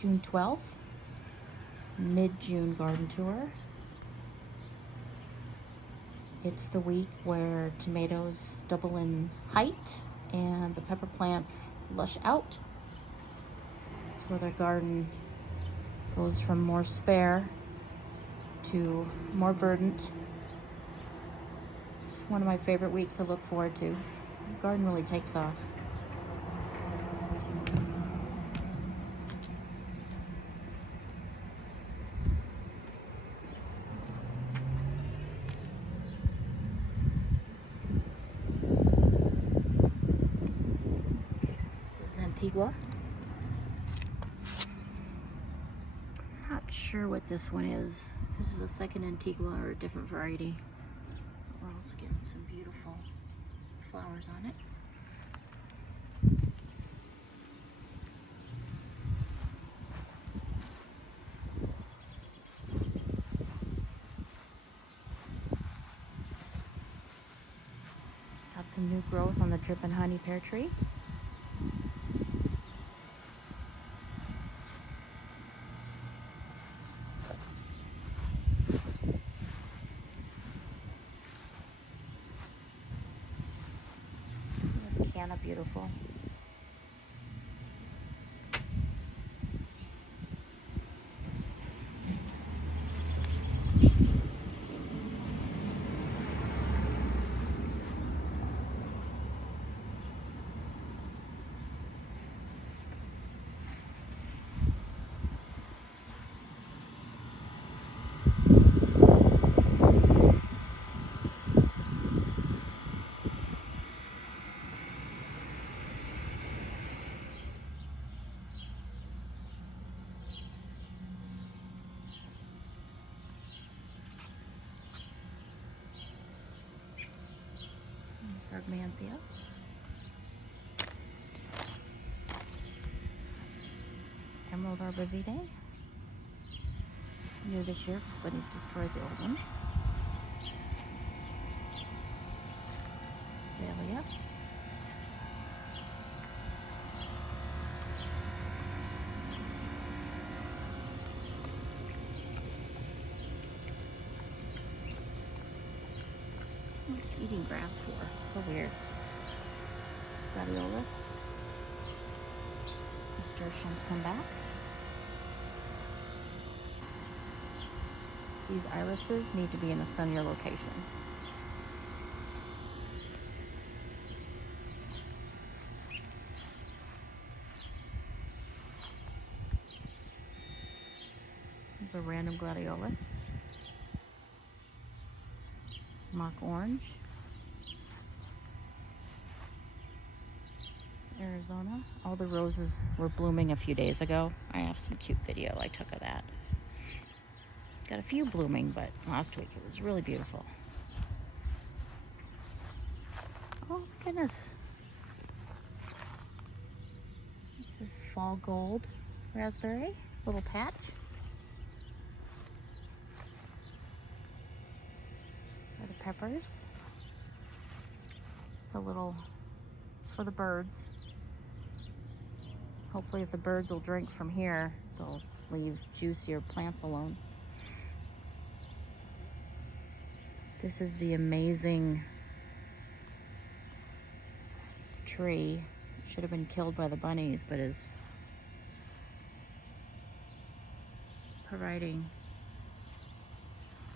June 12th, mid-June garden tour. It's the week where tomatoes double in height and the pepper plants lush out. It's where their garden goes from more spare to more verdant. It's one of my favorite weeks to look forward to. The garden really takes off. Antigua. Not sure what this one is. If this is a second Antigua or a different variety. But we're also getting some beautiful flowers on it. Got some new growth on the Drip and Honey pear tree. Canna beautiful. Manzia. Emerald arborvitae. New this year because Bunny's destroyed the old ones. Azalea. What's he eating grass for? So weird. Gladiolus. Nasturtiums come back. These irises need to be in a sunnier location. There's a random gladiolus. Mock orange. Arizona. All the roses were blooming a few days ago. I have some cute video I took of that. Got a few blooming, but last week it was really beautiful. Oh goodness. This is fall gold raspberry, little patch. These are the peppers. It's for the birds. Hopefully if the birds will drink from here, they'll leave juicier plants alone. This is the amazing tree. It should have been killed by the bunnies, but is providing,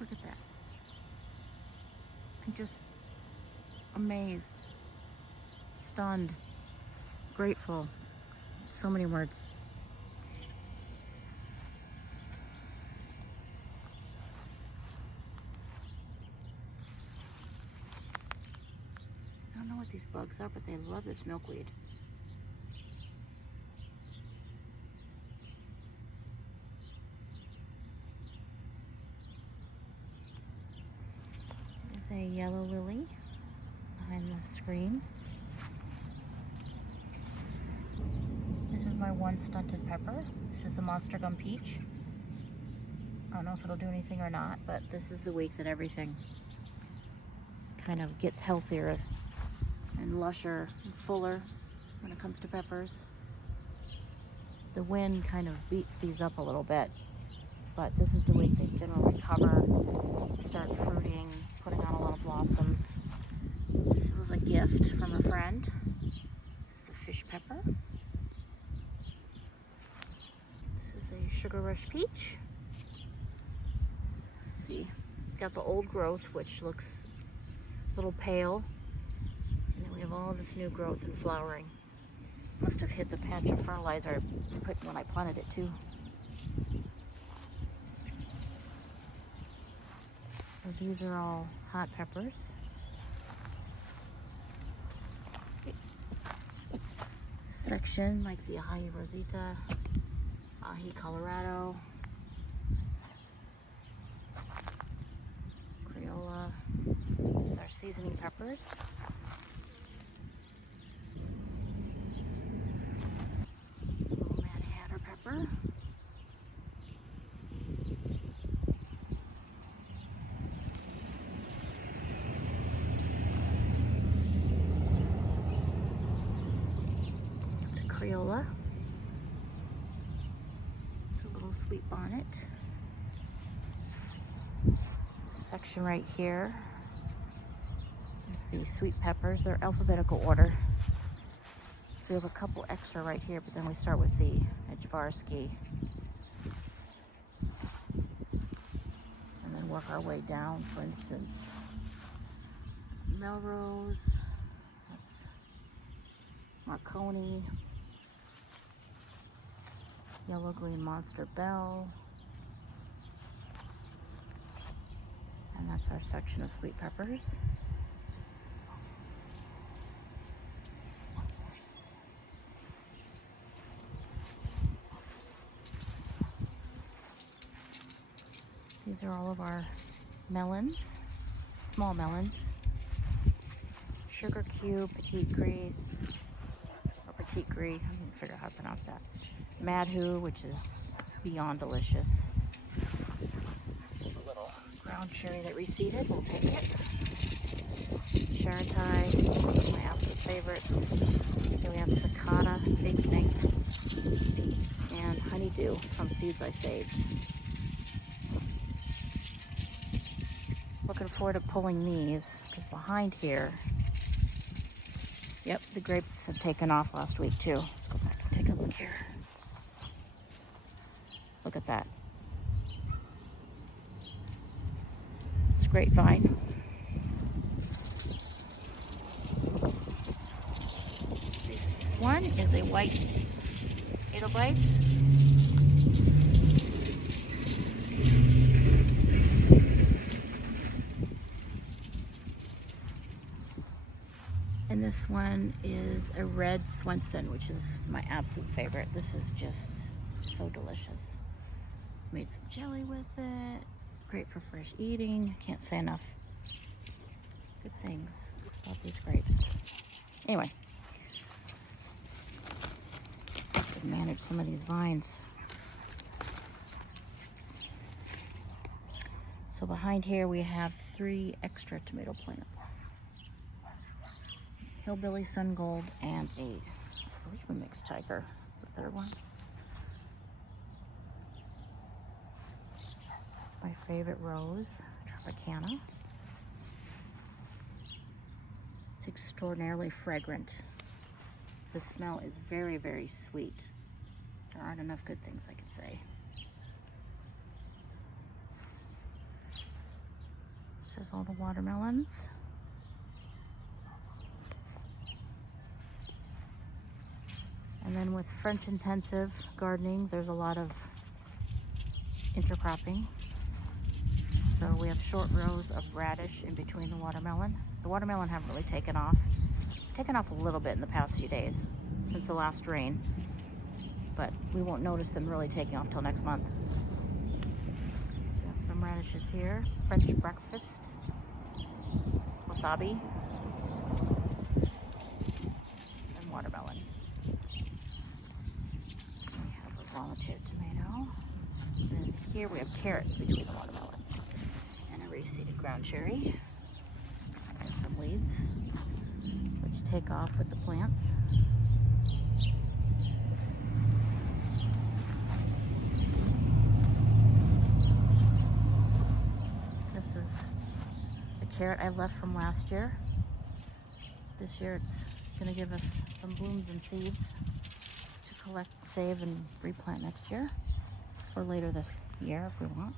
look at that. I'm just amazed, stunned, grateful. So many words. I don't know what these bugs are, but they love this milkweed. There's a yellow lily behind the screen. This is my one stunted pepper. This is the Monster Gum Peach. I don't know if it'll do anything or not, but this is the week that everything kind of gets healthier and lusher and fuller when it comes to peppers. The wind kind of beats these up a little bit, but this is the week they generally cover, start fruiting, putting on a lot of blossoms. This was a gift from a friend. This is a fish pepper. This is a sugar rush peach. See, got the old growth, which looks a little pale, and then we have all this new growth and flowering. Must have hit the patch of fertilizer I put when I planted it too. So these are all hot peppers. This section, like the Ahi Rosita, Ahi Colorado, Crayola. These are seasoning peppers. Pepper. It's a Crayola. It's a little sweet bonnet. This section right here is the sweet peppers. They're alphabetical order. So we have a couple extra right here, but then we start with the Edgevarsky. And then work our way down. For instance, Melrose, that's Marconi, Yellow Green Monster Bell, and that's our section of sweet peppers. These are all of our melons, small melons. Sugar Cube, Petite Gris, or Petite Gris, I didn't figure out how to pronounce that. Madhu, which is beyond delicious. A little ground cherry that reseeded, we'll take it. Sharatai, my absolute favorites. Here we have Cicada, Big Snake, and Honeydew from seeds I saved. Looking forward to pulling these, because behind here, yep, the grapes have taken off last week too. Let's go back and take a look here. Look at that. It's grapevine. This one is a white Edelweiss. And this one is a red Swenson, which is my absolute favorite. This is just so delicious. Made some jelly with it. Great for fresh eating. Can't say enough good things about these grapes. Anyway, I could manage some of these vines. So behind here we have 3 extra tomato plants. Hillbilly Sun Gold and I believe a mixed tiger. It's the 3rd one. It's my favorite rose, Tropicana. It's extraordinarily fragrant. The smell is very, very sweet. There aren't enough good things I could say. This is all the watermelons. And then with French intensive gardening, there's a lot of intercropping. So we have short rows of radish in between the watermelon. The watermelon haven't really taken off. Taken off a little bit in the past few days since the last rain, but we won't notice them really taking off till next month. So we have some radishes here. French breakfast, wasabi, and watermelon. Volunteered tomato. And then here we have carrots between the watermelons. And a reseeded ground cherry. And some weeds, which take off with the plants. carrot I left from last year. This year it's gonna give us some blooms and seeds to collect, save, and replant next year, or later this year if we want.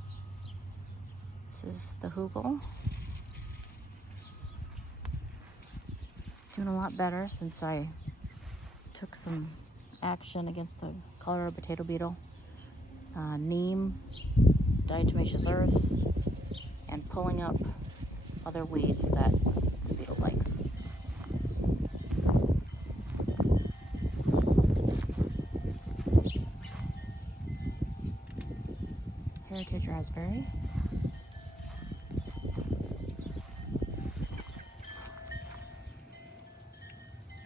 This is the hugel. Doing a lot better since I took some action against the Colorado potato beetle. Neem, diatomaceous earth, and pulling up other weeds that the beetle likes. Heritage raspberry.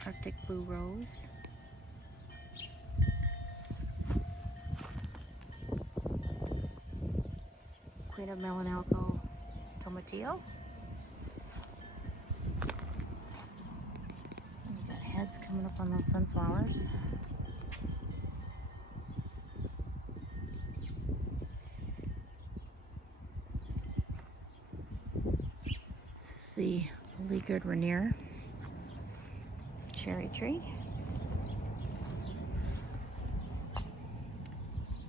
Arctic blue rose. Queen of Melanalco tomatillo. So we've got heads coming up on those sunflowers. This is the leaguered Rainier cherry tree.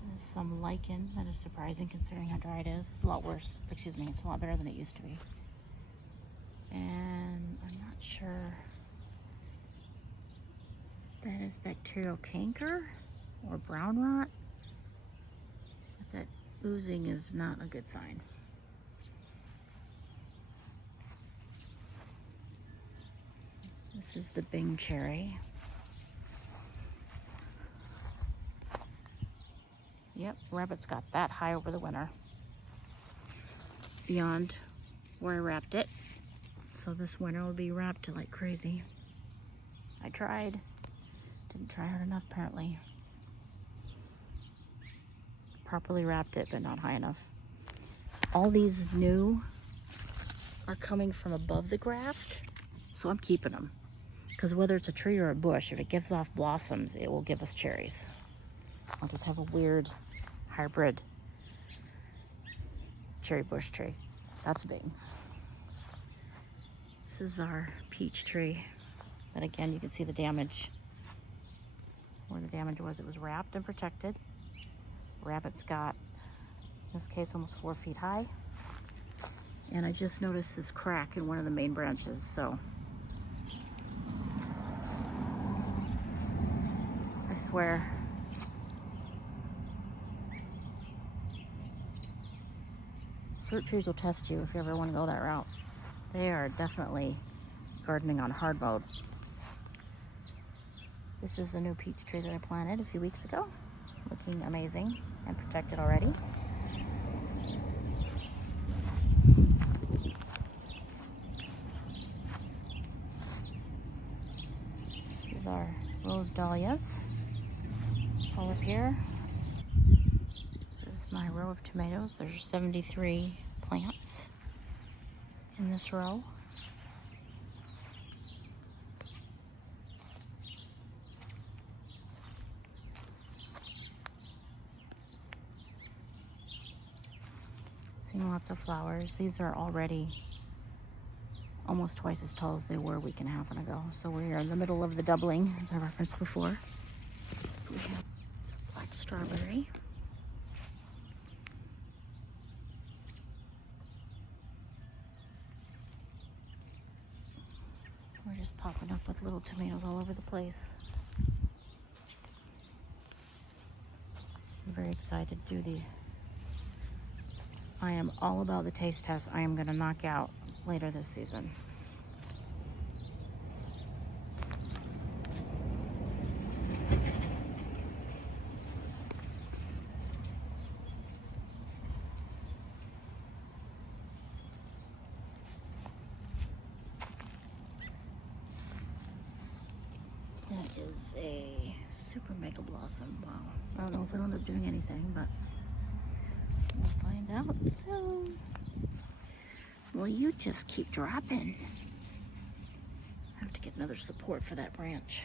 There's some lichen. That is surprising considering how dry it is. It's a lot worse. Excuse me, it's a lot better than it used to be. And I'm not sure if that is bacterial canker or brown rot. But that oozing is not a good sign. This is the Bing cherry. Yep, rabbits got that high over the winter. Beyond where I wrapped it. So this winter will be wrapped like crazy. I tried. Didn't try hard enough apparently. Properly wrapped it, but not high enough. All these new are coming from above the graft, so I'm keeping them. Because whether it's a tree or a bush, if it gives off blossoms, it will give us cherries. I'll just have a weird hybrid cherry bush tree. That's big. This is our peach tree. But again, you can see the damage. Where the damage was, it was wrapped and protected. Rabbits got, in this case, almost 4 feet high. And I just noticed this crack in one of the main branches, so I swear. Fruit trees will test you if you ever want to go that route. They are definitely gardening on hard mode. This is the new peach tree that I planted a few weeks ago. Looking amazing and protected already. This is our row of dahlias. All up here. This is my row of tomatoes. There's 73 plants in this row. Seeing lots of flowers. These are already almost twice as tall as they were a week and a half ago. So we are in the middle of the doubling, as I referenced before. We have some black strawberry. We're just popping up with little tomatoes all over the place. I'm very excited to do I am all about the taste test I am going to knock out later this season. That is a super mega blossom. Wow. I don't know if it'll end up doing anything, but we'll find out soon. Well, you just keep dropping. I have to get another support for that branch.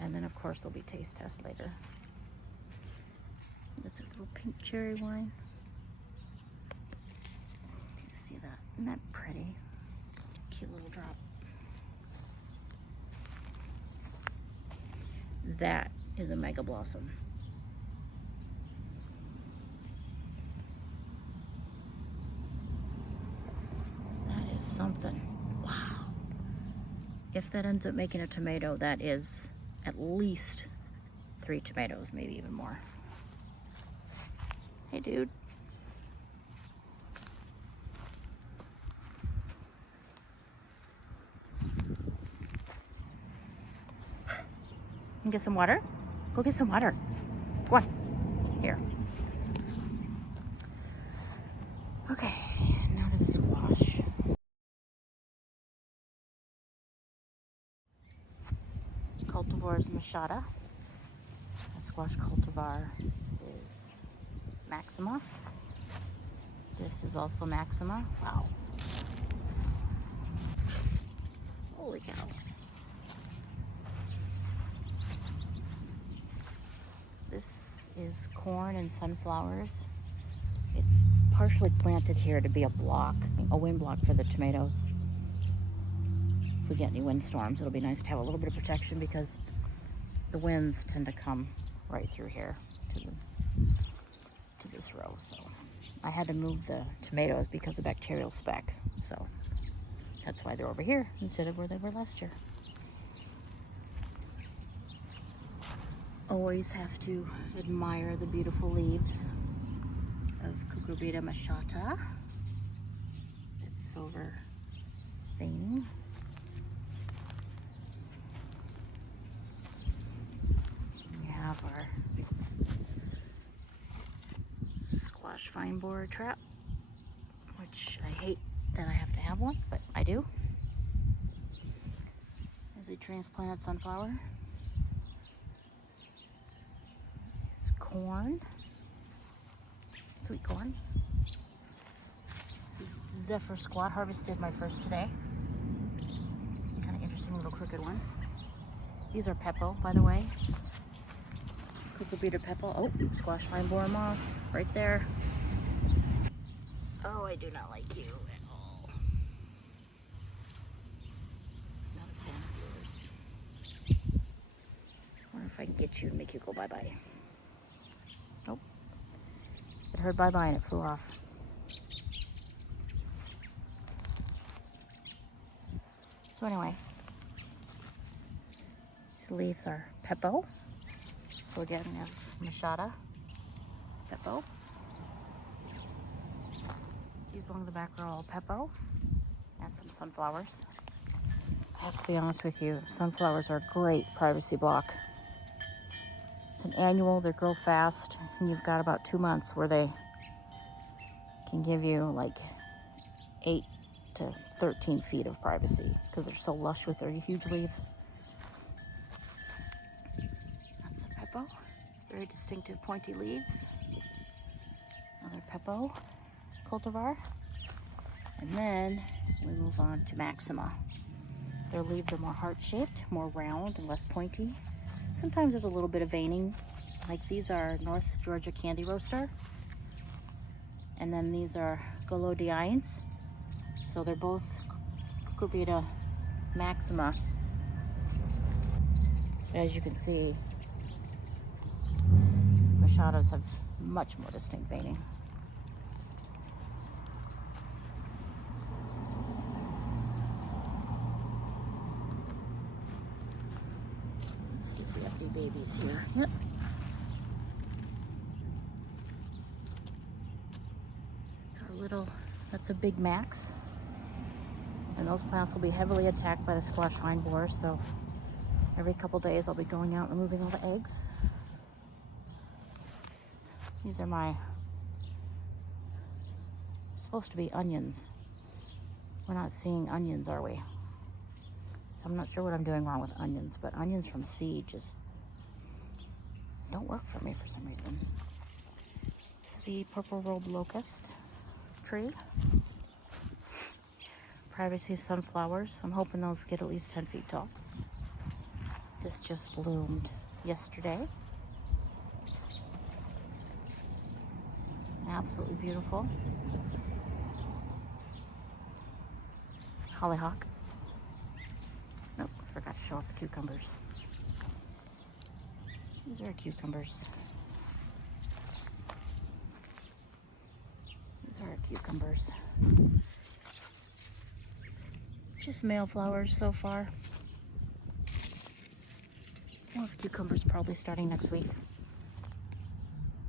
And then, of course, there'll be taste test later. Look at the little pink cherry wine. Do you see that? Isn't that pretty? Cute little drop. That is a mega blossom. That is something. Wow. If that ends up making a tomato, that is at least 3 tomatoes, maybe even more. Hey, dude. Get some water? Go get some water. Go on. Here. Okay, now to the squash. Cultivar is Machata. The squash cultivar is Maxima. This is also Maxima. Wow. Holy cow. This is corn and sunflowers. It's partially planted here to be a block, a wind block for the tomatoes. If we get any windstorms, it'll be nice to have a little bit of protection because the winds tend to come right through here to this row. So I had to move the tomatoes because of bacterial speck. So that's why they're over here instead of where they were last year. Always have to admire the beautiful leaves of Cucurbita machata. It's silver veining. We have our squash vine borer trap, which I hate that I have to have one, but I do. As a transplanted sunflower. Corn, sweet corn. This is Zephyr squat, harvested my first today. It's kind of interesting, little crooked one. These are Peppo, by the way. Cucurbita Peppo. Oh, squash vine borer moth, right there. Oh, I do not like you at all. Not a fan of yours. I wonder if I can get you and make you go bye-bye. Nope. It heard bye-bye and it flew off. So anyway, these leaves are Peppo. So again, we have Machata, Peppo. These along the back are all Peppo and some sunflowers. I have to be honest with you, sunflowers are a great privacy block. It's an annual, they grow fast, and you've got about 2 months where they can give you like 8 to 13 feet of privacy because they're so lush with their huge leaves. That's the Peppo, very distinctive pointy leaves. Another Peppo cultivar. And then we move on to Maxima. Their leaves are more heart-shaped, more round and less pointy. Sometimes there's a little bit of veining, like these are North Georgia Candy Roaster, and then these are Golodiines. So they're both Cucurbita Maxima. As you can see, Machatas have much more distinct veining. Babies here. Yep. It's our little, that's a big Max. And those plants will be heavily attacked by the squash vine borer, so every couple days I'll be going out and removing all the eggs. These are my, supposed to be onions. We're not seeing onions, are we? So I'm not sure what I'm doing wrong with onions, but onions from seed just don't work for me for some reason. This is the purple robe locust tree. Privacy sunflowers. I'm hoping those get at least 10 feet tall. This just bloomed yesterday. Absolutely beautiful. Hollyhock. Nope, forgot to show off the cucumbers. These are cucumbers. These are cucumbers. Just male flowers so far. We'll have cucumbers probably starting next week.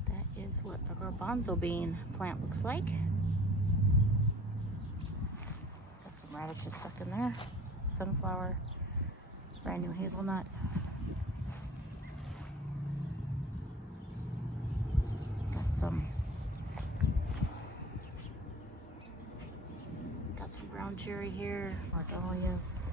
That is what a garbanzo bean plant looks like. Got some radishes stuck in there. Sunflower, brand new hazelnut. Got some brown cherry here, more dahlias.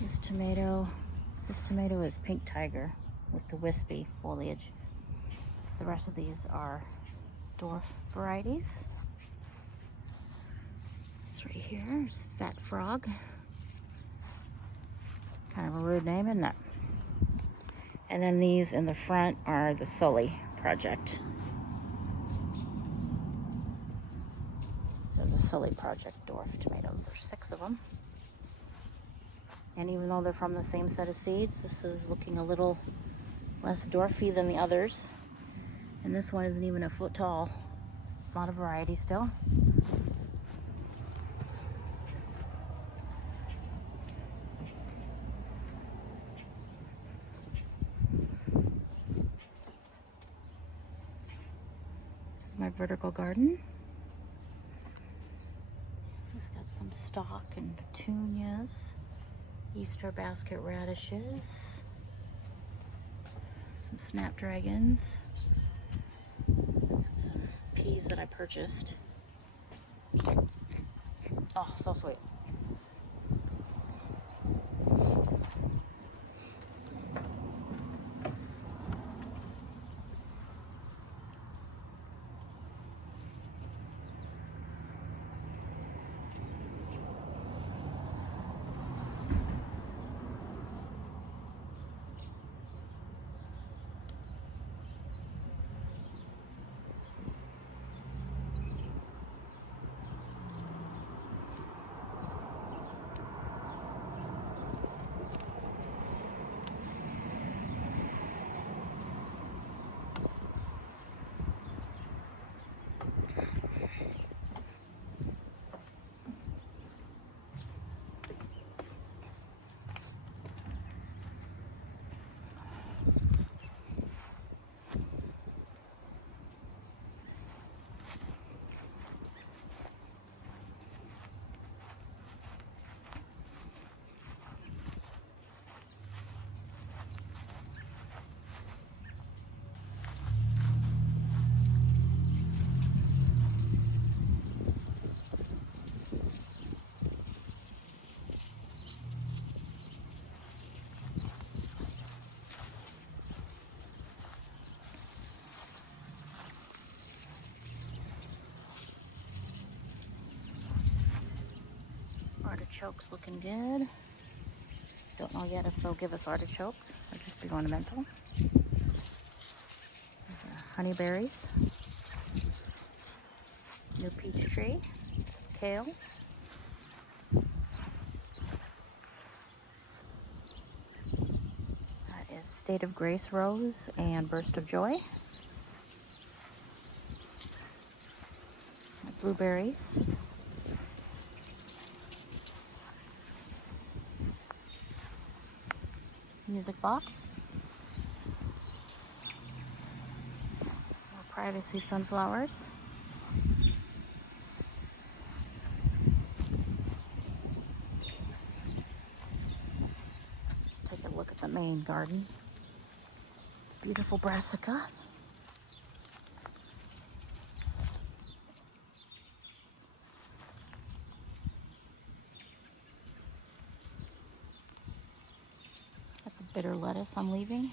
This tomato is pink tiger with the wispy foliage. The rest of these are dwarf varieties. This right here is Fat Frog. Kind of a rude name, isn't it? And then these in the front are the Sully Project. These are the Sully Project dwarf tomatoes. There's 6 of them. And even though they're from the same set of seeds, this is looking a little less dwarfy than the others. And this one isn't even a foot tall. A lot of variety still. This is my vertical garden. It's got some stock and petunias. Easter basket radishes, some snapdragons, some peas that I purchased. Oh, so sweet. Artichokes looking good. Don't know yet if they'll give us artichokes or just be ornamental. These are honeyberries. New peach tree. Some kale. That is State of Grace rose and Burst of Joy. Blueberries. Music box. More privacy sunflowers. Let's take a look at the main garden. Beautiful brassica. Bitter lettuce I'm leaving.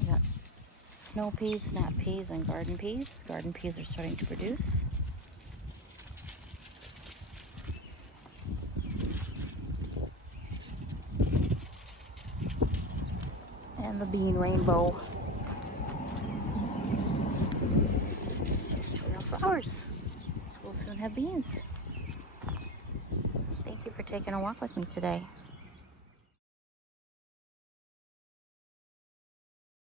We got snow peas, snap peas, and garden peas. Garden peas are starting to produce. And the bean rainbow. Real flowers. So we'll soon have beans. Thank you for taking a walk with me today.